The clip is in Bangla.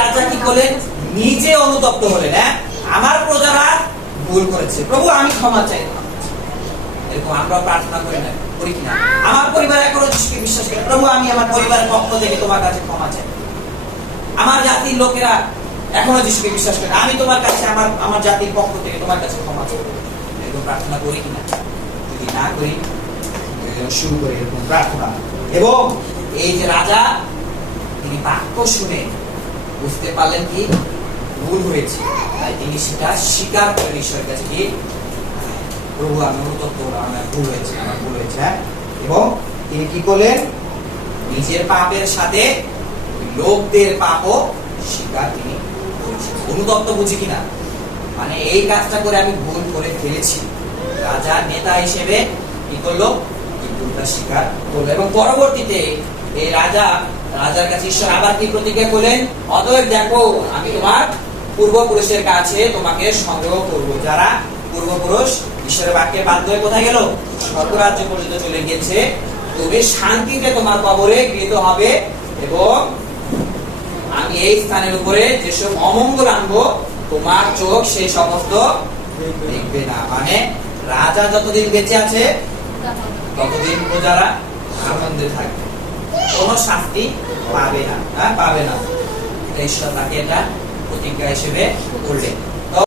রাজা কি করলেন? নিজে অনুতপ্ত হলেন। হ্যাঁ, আমার প্রজারা ভুল করেছে, প্রভু আমি ক্ষমা চাই। এরকম আমরা প্রার্থনা করি না, করি কিনা? আমার পরিবার এখনো যিশুকে বিশ্বাস করে, প্রভু আমি আমার পরিবারের পক্ষ থেকে তোমার কাছে ক্ষমা চাই। আমার জাতির লোকেরা এখনো যিশুকে বিশ্বাস করে, আমি তোমার কাছে আমার জাতির পক্ষ থেকে তোমার কাছে ক্ষমা চাই। এরকম প্রার্থনা করি কিনা? যদি না করি, শুরু করি এরকম প্রার্থনা। এবং এই যে রাজা, তিনি বাক্য শুনে বুঝতে পারলেন কি ভুল হয়েছে, তাই তিনি সেটা স্বীকার করেন ঈশ্বরের কাছে কি, প্রভু আমি অনুতপ্ত হলাম, আমার ভুল হয়েছে, আমার ভুল হয়েছে। এবং তিনি কি করলেন? নিজের পাপের সাথে লোকদের পাপও স্বীকার তিনি করেছেন। অনুতপ্ত বুঝি কিনা? মানে এই কাজটা করে আমি ভুল করে ফেলেছি। রাজা নেতা হিসেবে কি করলো? ভুলটা স্বীকার করলো। এবং পরবর্তীতে এই রাজার কাছে ঈশ্বর আবার কি প্রতিজ্ঞা করলেন? অতএব দেখো আমি তোমার পূর্বপুরুষের কাছে তোমাকে সংগ্রহ করব। যারা পূর্বপুরুষ ঈশ্বরের বাক্যে বাধ্য হয়ে কোথায় গেল? স্বর্গরাজ্য পর্যন্ত চলে গিয়েছে। তুমি শান্তিতে তোমার কবরে গৃহীত হবে এবং আমি এই স্থানের উপরে যেসব অমঙ্গল আনবো তোমার চোখ সেই সমস্ত দেখবে না। মানে রাজা যতদিন বেঁচে আছে ততদিন প্রজারা আনন্দে থাকবে, কোন শাস্তি পাবে না, পাবে না। ঈশ্বর তাকে এটা প্রতিজ্ঞা হিসেবে করলেন।